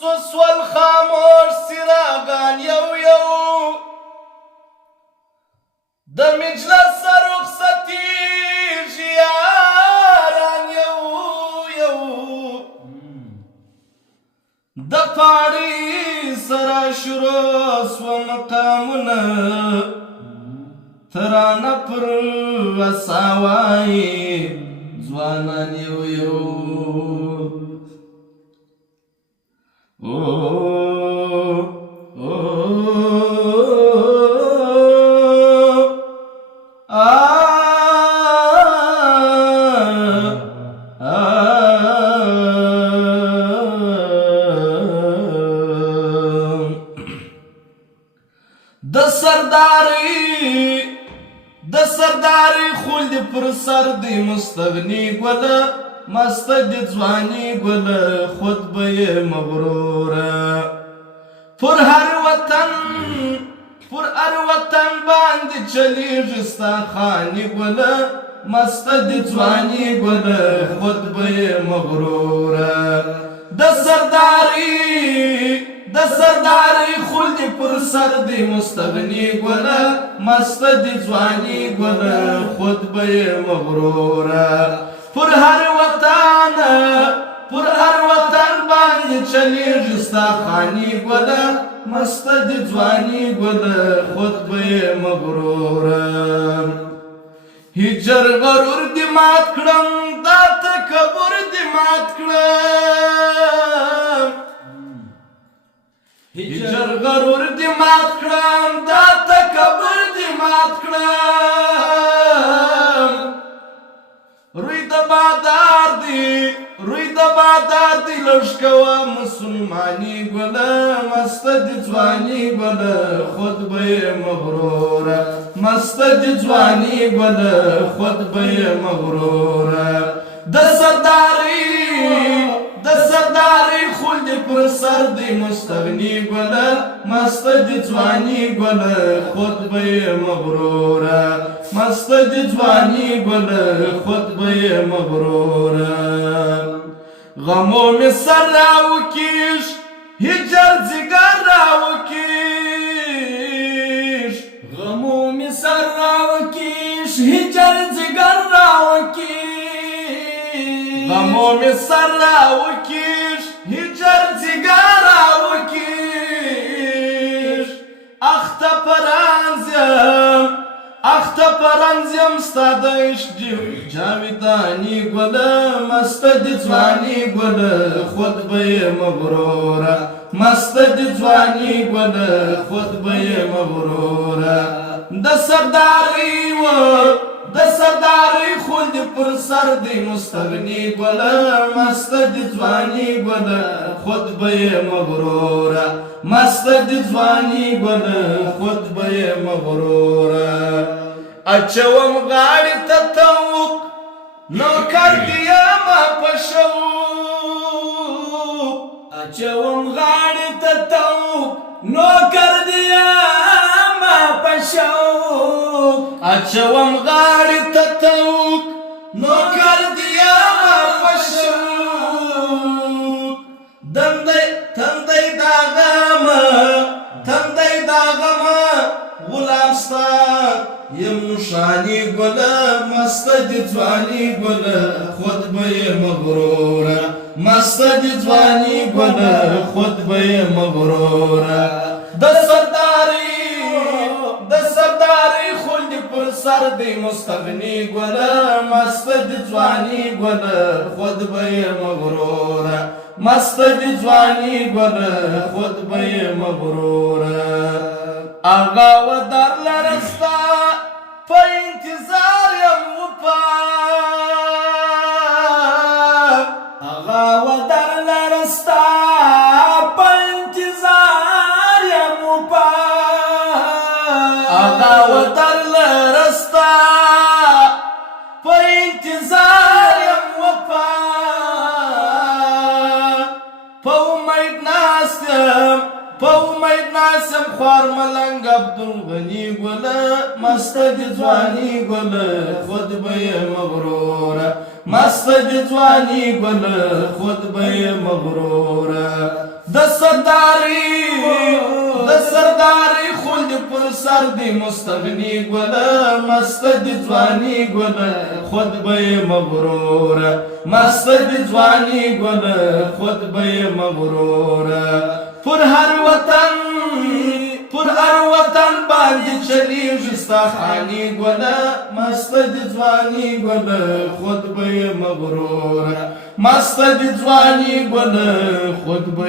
سوسول خاموش سراغان یو یو د مجلس رخصتیږي یاران یو یو د پاړی سره شروع سو مقامونه ترانه پر وساوای ځوانان یو یو د سرداری خلد پر سر دی مستغنی گوله مست دی ځوانی گوله خطبه مغروره پر هر وطن باندې چلیږي ستا خانی گوله مست دی ځوانی گوله خطبه مغروره د سرداری خلد پر سر دی مستغنی گوله مست دی ځوانی گوله خطبه مغروره پر هر وطن باندې چلیږي ستا خانی گوله مست دی ځوانی گوله خطبه مغروره هجر غرور دی مات کړم دا تکبر دی مات کړم هجر غرور دی مات کړم دا تکبر دی مات کړم روی د بادار دی لشکوا مسلمانی گوله مست دی ځوانی گوله خطبه مغروره مست دی ځوانی گوله خطبه مغروره د سرداری خلد پر سر دی مستغنی گوله مست دی ځوانی گوله خطبه مغروره مست دی ځوانی گوله خطبه مغروره غمو می سر راوکیش هجر زگر راوکیش غمو می سر راوکیش هجر زگر راوکیش غمو می سر راوکیش هجر زگر راوکیش اخته پرانزیم ستا د عشق جاویدانی گوله مست دی ځوانی گوله خطبه مغروره مست دی ځوانی گوله خطبه مغروره د سرداری خلد پر سر دی مستغنی گوله مست دی ځوانی گوله خطبه مغروره مست دی ځوانی گوله خطبه مغروره اچوم غاړې ته توق نوکر دیما په شوق اچوم غاړې ته توق نوکر دیما په شوق اچوم غاړې ته توق نوکر دیما په شوق تندی دا غمه غلام ستا یم نشانی گوله مست دی ځوانی گوله خطبه مغروره مست دی ځوانی گوله خطبه مغروره د سرداری خلد پر سر دی مستغنی گوله مست دی ځوانی گوله خطبه مغروره مست دی ځوانی گوله خطبه مغروره آغا و در لرستا په انتظار یم وپا آغا و در لرستا په انتظار یم وپا آغا و در لرستا په انتظار یم وپا په امید ناسم خوار ملنگ عبدالغنی گوله مست دی ځوانی گوله خطبه مغروره مست دی ځواني ګل خطبه مغروره د سرداري خلد پر سر دی مستغنی ګل مست دی ځواني ګل خطبه مغروره مست دی ځواني ګل خطبه مغروره پر هر وطن باندې چلیږي ستا خاني ګله مست دی ځواني ګله خطبه مغروره مست دی ځواني ګله خطبه